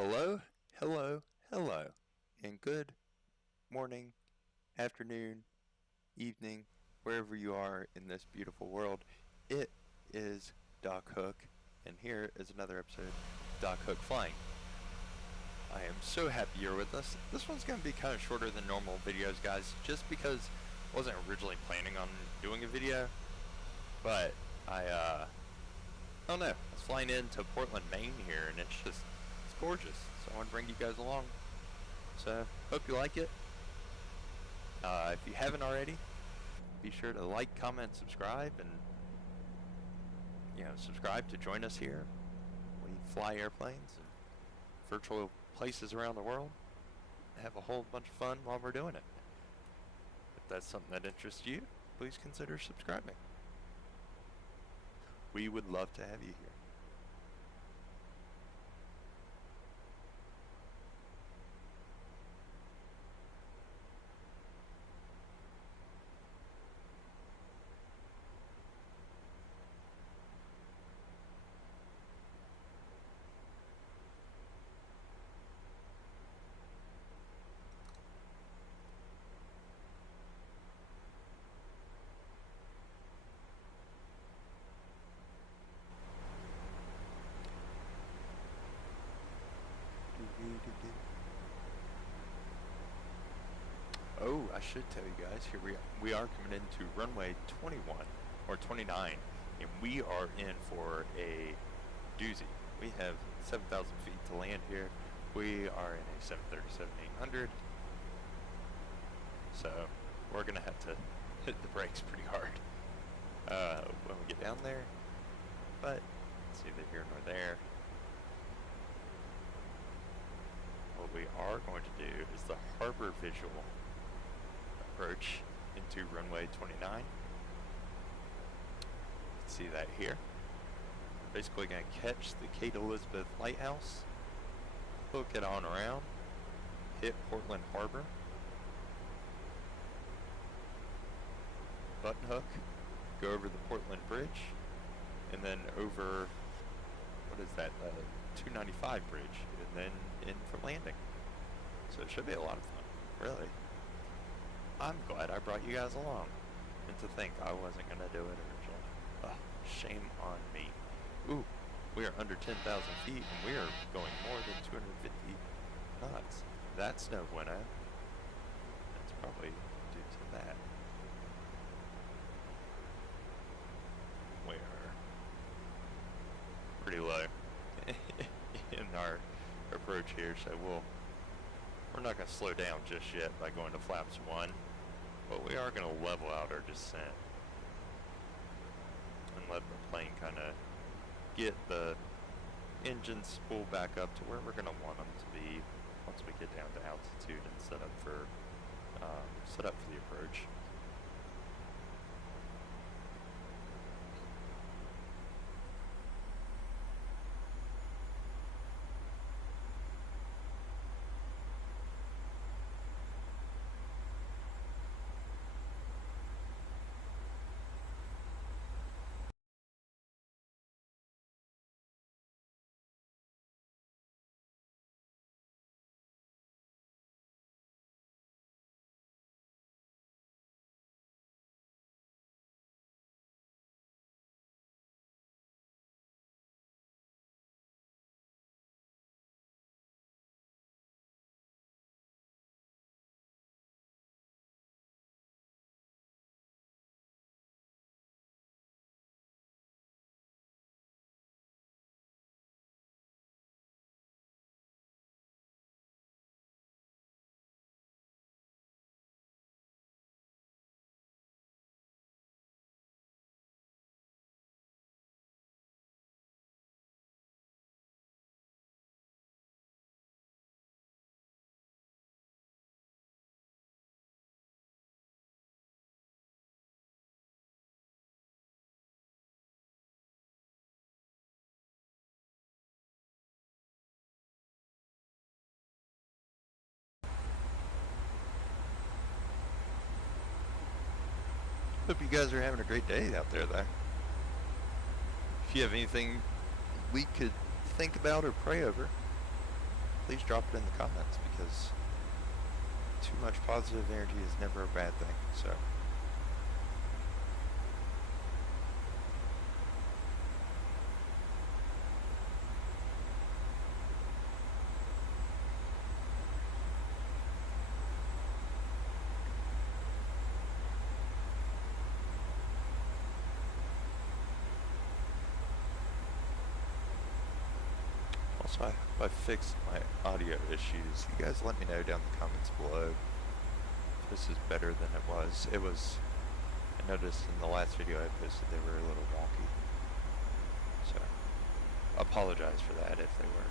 Hello, hello, hello, and good morning, afternoon, evening, wherever you are in this beautiful world. It is Doc Hook, and here is another episode of Doc Hook Flying. I am so happy you're with us. This one's going to be kind of shorter than normal videos, guys, just because I wasn't originally planning on doing a video, but I don't know. I was flying into Portland, Maine here, and it's gorgeous. So I want to bring you guys along. So hope you like it. If you haven't already, be sure to like, comment, subscribe, and subscribe to join us here. We fly airplanes and virtual places around the world. Have a whole bunch of fun while we're doing it. If that's something that interests you, please consider subscribing. We would love to have you here. Oh, I should tell you guys, here we are coming into runway 21 or 29, and we are in for a doozy. We have 7,000 feet to land here. We are in a 737-800, so we're gonna have to hit the brakes pretty hard when we get down there, but it's neither here nor there. What we are going to do is the harbor visual approach into runway 29. You can see that here. Basically going to catch the Cape Elizabeth Lighthouse, hook it on around, hit Portland Harbor, Buttonhook, go over the Portland Bridge, and then over, what is that, 295 bridge, and then in for landing. So it should be a lot of fun, really. I'm glad I brought you guys along, and to think I wasn't going to do it originally. Oh, shame on me. Ooh, we are under 10,000 feet, and we are going more than 250 knots. That's no bueno. That's probably due to that. We are pretty low in our approach here, so we're not going to slow down just yet by going to flaps 1, but we are going to level out our descent and let the plane kind of get the engines spool back up to where we're going to want them to be once we get down to altitude and set up for the approach. Hope you guys are having a great day out there, though. If you have anything we could think about or pray over, please drop it in the comments, because too much positive energy is never a bad thing. So also, I fixed my audio issues. You guys let me know down in the comments below if this is better than it was. I noticed in the last video I posted they were a little wonky. So, I apologize for that if they were.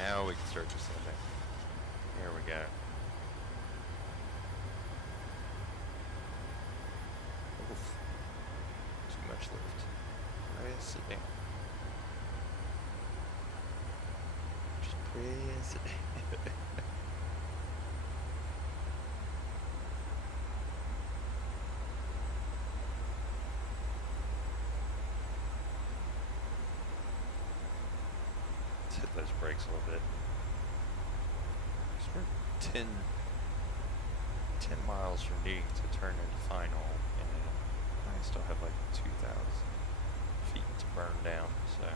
Now we can start descending. Here we go. Oof. Too much lift. Press it down. Just press it down. Let's hit those brakes a little bit. We're 10 miles from needing to turn into final, and I still have like 2,000 feet to burn down, so.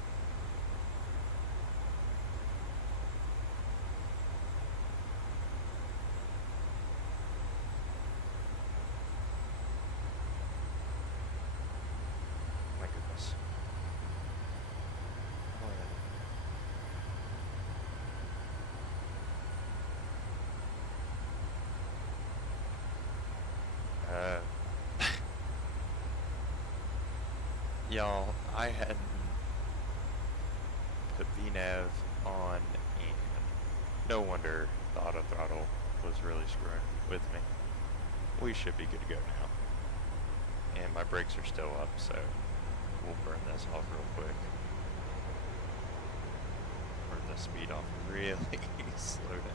My goodness. Y'all, I hadn't put VNav on, and no wonder the auto throttle was really screwing with me. We should be good to go now. And my brakes are still up, so we'll burn this off real quick. Burn the speed off really slow down.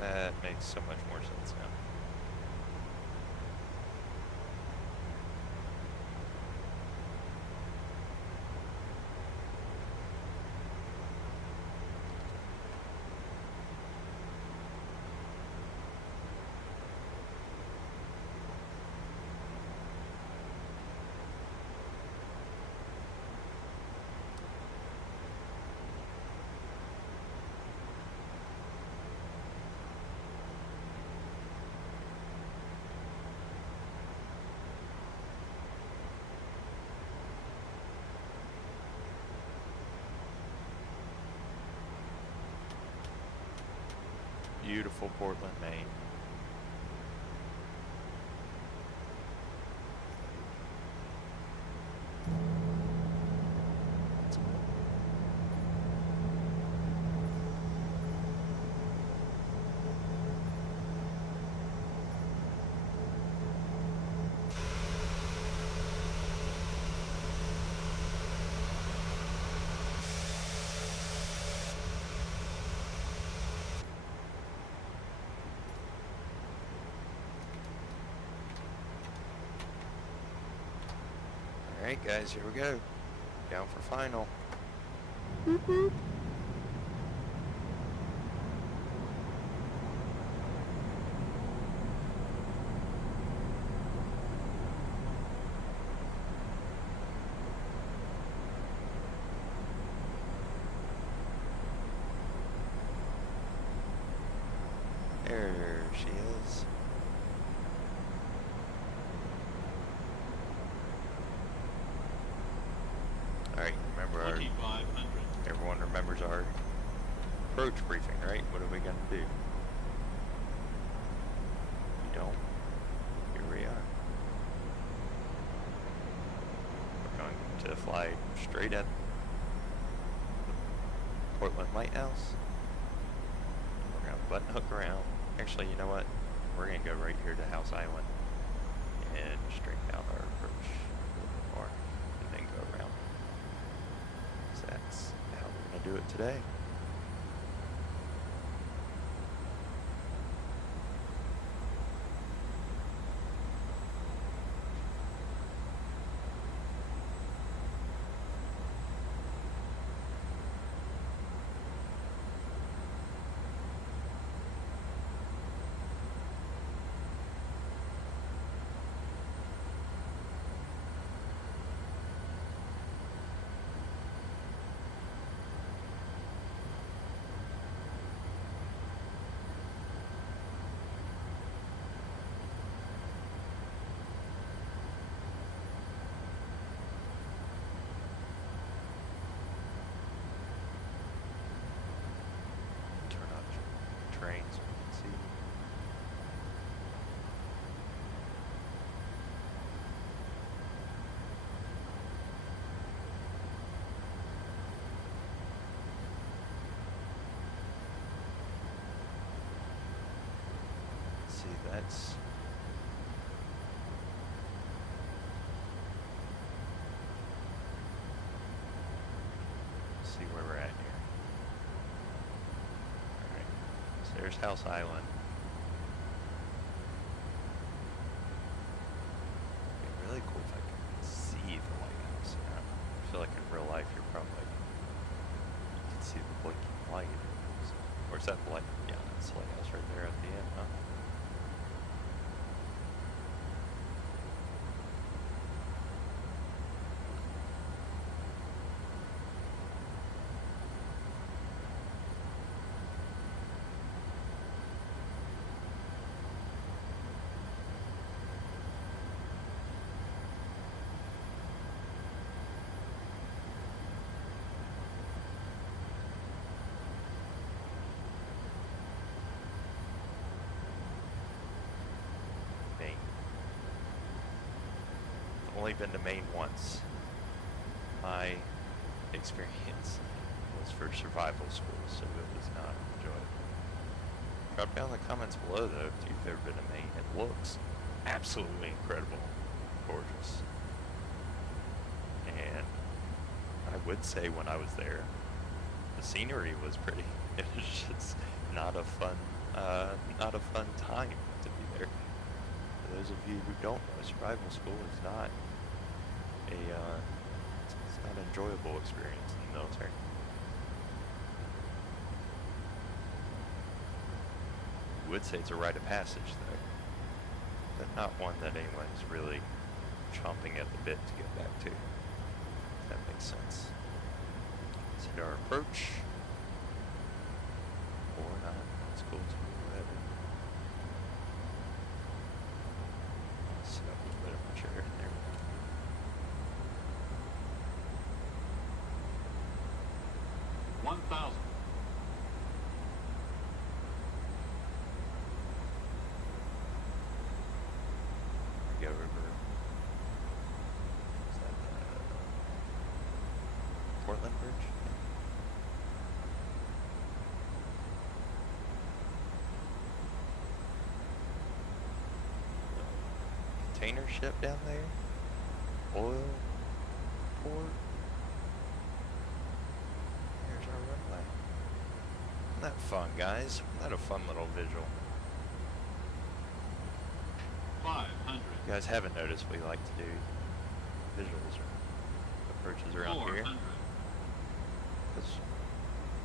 That makes so much more sense now. Beautiful Portland, Maine. Alright guys, here we go. Down for final. Boop, boop. There she is. Alright, remember our, everyone remembers our approach briefing, right? What are we gonna do? You don't? to fly straight at the Portland Lighthouse. We're going to button hook around. Actually, you know what? We're going to go right here to House Island and straighten out our approach a little bit more and then go around. So that's how we're going to do it today. Trains, you can see. See, that's see where we're at here. There's House Island. It'd be really cool if I could see the lighthouse. You know? I feel like in real life you're probably you can see the blinking light. Or is that the light? Yeah, that's the lighthouse right there at the end, huh? Only been to Maine once. My experience was for survival school, so it was not enjoyable. Drop down in the comments below though if you've ever been to Maine. It looks absolutely incredible, gorgeous. And I would say when I was there, the scenery was pretty. It was just not a fun time to be there. For those of you who don't know, survival school is not it's not an enjoyable experience in the military. I would say it's a rite of passage though, but not one that anyone's really chomping at the bit to get back to. If that makes sense. Let's hit our approach. Or not, that's cool too, whatever. Sit up a little bit of my chair. There we go. Go over. Is that the Portland Bridge? Yeah. Container ship down there. Oil port. Here's our runway. Isn't that fun, guys? Isn't that a fun little visual? 500. You guys haven't noticed we like to do visuals or approaches around here. 400. Because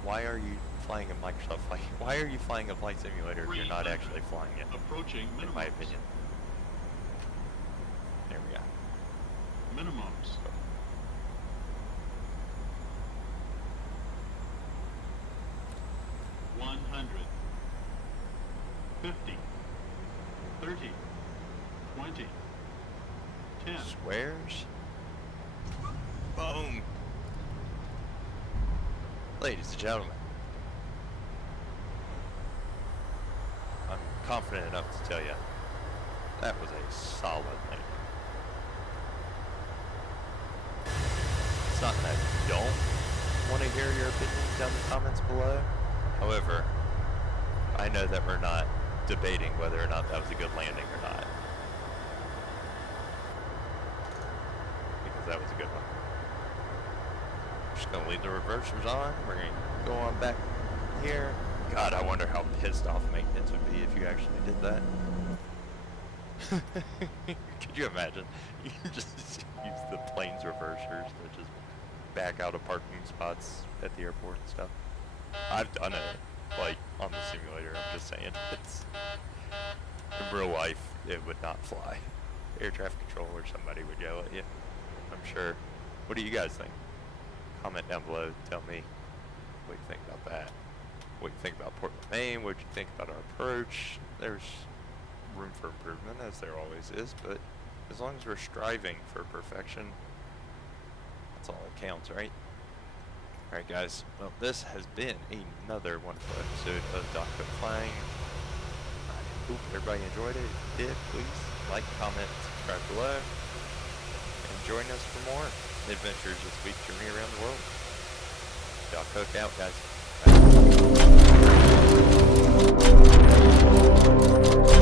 why are you flying a Microsoft flight? Why are you flying a flight simulator if you're not 300. actually flying it? Approaching minimums. In my opinion. There we go. Minimums. 100. 50. 30. 20. 10. Squares. Boom. Ladies and gentlemen, I'm confident enough to tell you that was a solid landing. It's not that I don't want to hear your opinions down in the comments below. However, I know that we're not debating whether or not that was a good landing or not. Because that was a good one. Just gonna leave the reversers on. We're gonna go on back here. God, I wonder how pissed off maintenance would be if you actually did that. Could you imagine? You just use the plane's reversers to just back out of parking spots at the airport and stuff. I've done it, like, on the simulator. I'm just saying, it's in real life, it would not fly. Air traffic control or somebody would yell at you, I'm sure. What do you guys think? Comment down below, tell me what you think about that. What you think about Portland, Maine, what you think about our approach. There's room for improvement, as there always is, but as long as we're striving for perfection, that's all that counts, right? Alright guys, well this has been another wonderful episode of Cockpit Flying. I hope everybody enjoyed it. If you did, please like, comment, subscribe below, and join us for more adventures this week, journey around the world. Cook out, guys. Bye.